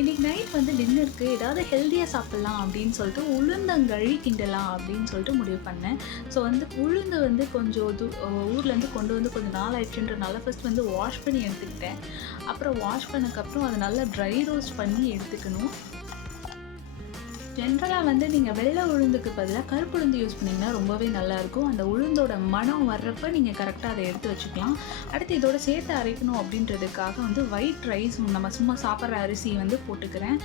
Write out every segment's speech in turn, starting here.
இன்றைக்கி நைட் வந்து டின்னருக்கு ஏதாவது ஹெல்த்தியாக சாப்பிட்லாம் அப்படின்னு சொல்லிட்டு உளுந்தங்களி கிண்டலாம் அப்படின்னு சொல்லிட்டு முடிவு பண்ணேன். ஸோ வந்து உளுந்து வந்து கொஞ்சம் ஊர்லேருந்து கொண்டு வந்து கொஞ்சம் நாள் ஆயிடுச்சுன்றனால ஃபஸ்ட் வந்து வாஷ் பண்ணி எடுத்துக்கிட்டேன். அப்புறம் வாஷ் பண்ணக்கப்புறம் அதை நல்லா ட்ரை ரோஸ்ட் பண்ணி எடுத்துக்கணும். ஜென்ரலாக வந்து நீங்கள் வெள்ளை உளுந்துக்கு பதிலாக கருப்பு உளுந்து யூஸ் பண்ணிங்கன்னா ரொம்பவே நல்லாயிருக்கும். அந்த உளுந்தோட மனம் வர்றப்ப நீங்கள் கரெக்டாக அதை எடுத்து வச்சுக்கலாம். அடுத்து இதோட சேர்த்து அரைக்கணும் அப்படின்றதுக்காக வந்து ஒயிட் ரைஸ் நம்ம சும்மா சாப்பிட்ற அரிசி வந்து போட்டுக்கிறேன்.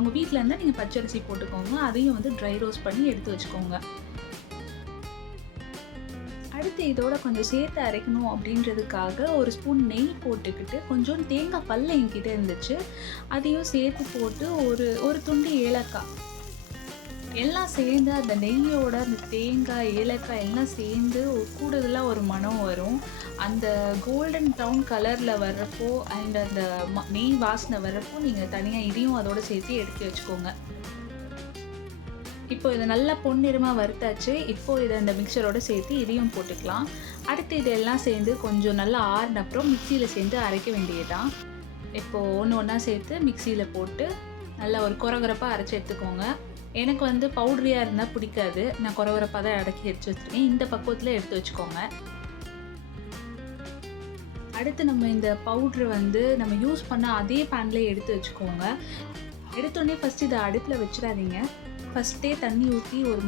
உங்கள் வீட்டில் இருந்தால் நீங்கள் பச்சரிசி போட்டுக்கோங்க. அதையும் வந்து ட்ரை ரோஸ்ட் பண்ணி எடுத்து வச்சுக்கோங்க. அடுத்து இதோட கொஞ்சம் சேர்த்து அரைக்கணும் அப்படின்றதுக்காக ஒரு ஸ்பூன் நெய் போட்டுக்கிட்டு கொஞ்சம் தேங்காய் பல் என்கிட்ட இருந்துச்சு, அதையும் சேர்த்து போட்டு ஒரு துண்டு ஏலக்காய் எல்லாம் சேர்ந்து அந்த நெய்யோட அந்த தேங்காய் ஏலக்காய் எல்லாம் சேர்ந்து கூடுதலாக ஒரு மனம் வரும். அந்த கோல்டன் ப்ரவுன் கலரில் வர்றப்போ அண்ட் அந்த நெய் வாசனை வர்றப்போ நீங்கள் தனியாக இதையும் அதோடு சேர்த்து எடுத்து வச்சுக்கோங்க. இப்போ இதை நல்லா பொன்னிறமாக வறுத்தாச்சு. இப்போது இதை அந்த மிக்சரோடு சேர்த்து இதையும் போட்டுக்கலாம். அடுத்து இதெல்லாம் சேர்ந்து கொஞ்சம் நல்லா ஆறின அப்புறம் மிக்சியில் சேர்ந்து அரைக்க வேண்டியதுதான். இப்போது ஒன்று ஒன்றா சேர்த்து மிக்சியில் போட்டு நல்லா ஒரு கொரகொரப்பாக அரைச்சி எடுத்துக்கோங்க. எனக்கு வந்து பவுட்ரியாக இருந்தால் பிடிக்காது. நான் கொரகொரப்பாக தான் அடக்கி எடுத்து வச்சுருக்கேன். இந்த பக்குவத்தில் எடுத்து வச்சுக்கோங்க. அடுத்து நம்ம இந்த பவுட்ரு வந்து நம்ம யூஸ் பண்ண அதே பேன்லேயே எடுத்து வச்சுக்கோங்க. எடுத்தோடனே ஃபஸ்ட்டு இதை அடுப்பில் வச்சிடாதீங்க. ஃபஸ்ட்டே தண்ணி ஊற்றி ஒரு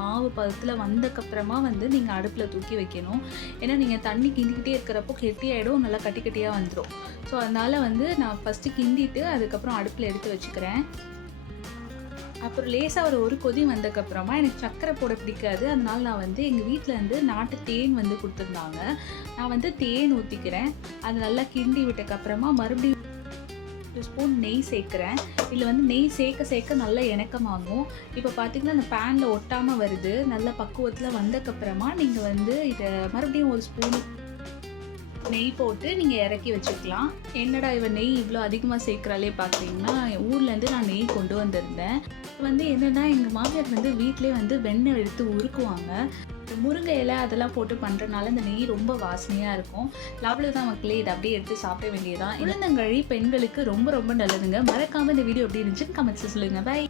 மாவு பதத்தில் வந்தக்கப்புறமா வந்து நீங்கள் அடுப்பில் தூக்கி வைக்கணும். ஏன்னா நீங்கள் தண்ணி கிண்டிக்கிட்டே இருக்கிறப்போ கெட்டியாகிடும், நல்லா கட்டி கட்டியாக வந்துடும். ஸோ அதனால் வந்து நான் ஃபஸ்ட்டு கிண்டிட்டு அதுக்கப்புறம் அடுப்பில் எடுத்து வச்சுக்கிறேன். அப்புறம் லேசாக ஒரு கொதி வந்ததுக்கப்புறமா எனக்கு சர்க்கரை போட பிடிக்காது. அதனால நான் வந்து எங்கள் வீட்டில் வந்து நாட்டு தேன் வந்து கொடுத்துருந்தாங்க. நான் வந்து தேன் ஊற்றிக்கிறேன். அது நல்லா கிண்டி விட்டதுக்கப்புறமா மறுபடியும் ஒரு ஸ்பூன் நெய் சேர்க்குறேன். இதில் வந்து நெய் சேர்க்க நல்லா இணக்கமாகும். இப்போ பார்த்திங்கன்னா அந்த பேனில் ஒட்டாமல் வருது. நல்ல பக்குவத்தில் வந்ததுக்கப்புறமா நீங்கள் வந்து இதை மறுபடியும் ஒரு ஸ்பூன் நெய் போட்டு நீங்கள் இறக்கி வச்சுக்கலாம். என்னடா இவன் நெய் இவ்வளோ அதிகமாக சேர்க்குறாலே பார்த்தீங்கன்னா, ஊர்லேருந்து நான் நெய் கொண்டு வந்திருந்தேன். வந்து என்னென்னா எங்கள் மாமியார் வந்து வீட்டிலே வந்து வெண்ணெய் எடுத்து உருக்குவாங்க. முருங்கை இலை அதெல்லாம் போட்டு பண்ணுறதுனால இந்த நெய் ரொம்ப வாசனையாக இருக்கும். அவ்வளோதான் மக்களே, இதை அப்படியே எடுத்து சாப்பிட வேண்டியதான். உளுந்தங்களி பெண்களுக்கு ரொம்ப ரொம்ப நல்லதுங்க. மறக்காமல் இந்த வீடியோ எப்படி இருந்துச்சுன்னு கமெண்ட்ஸில் சொல்லுங்கள். பை.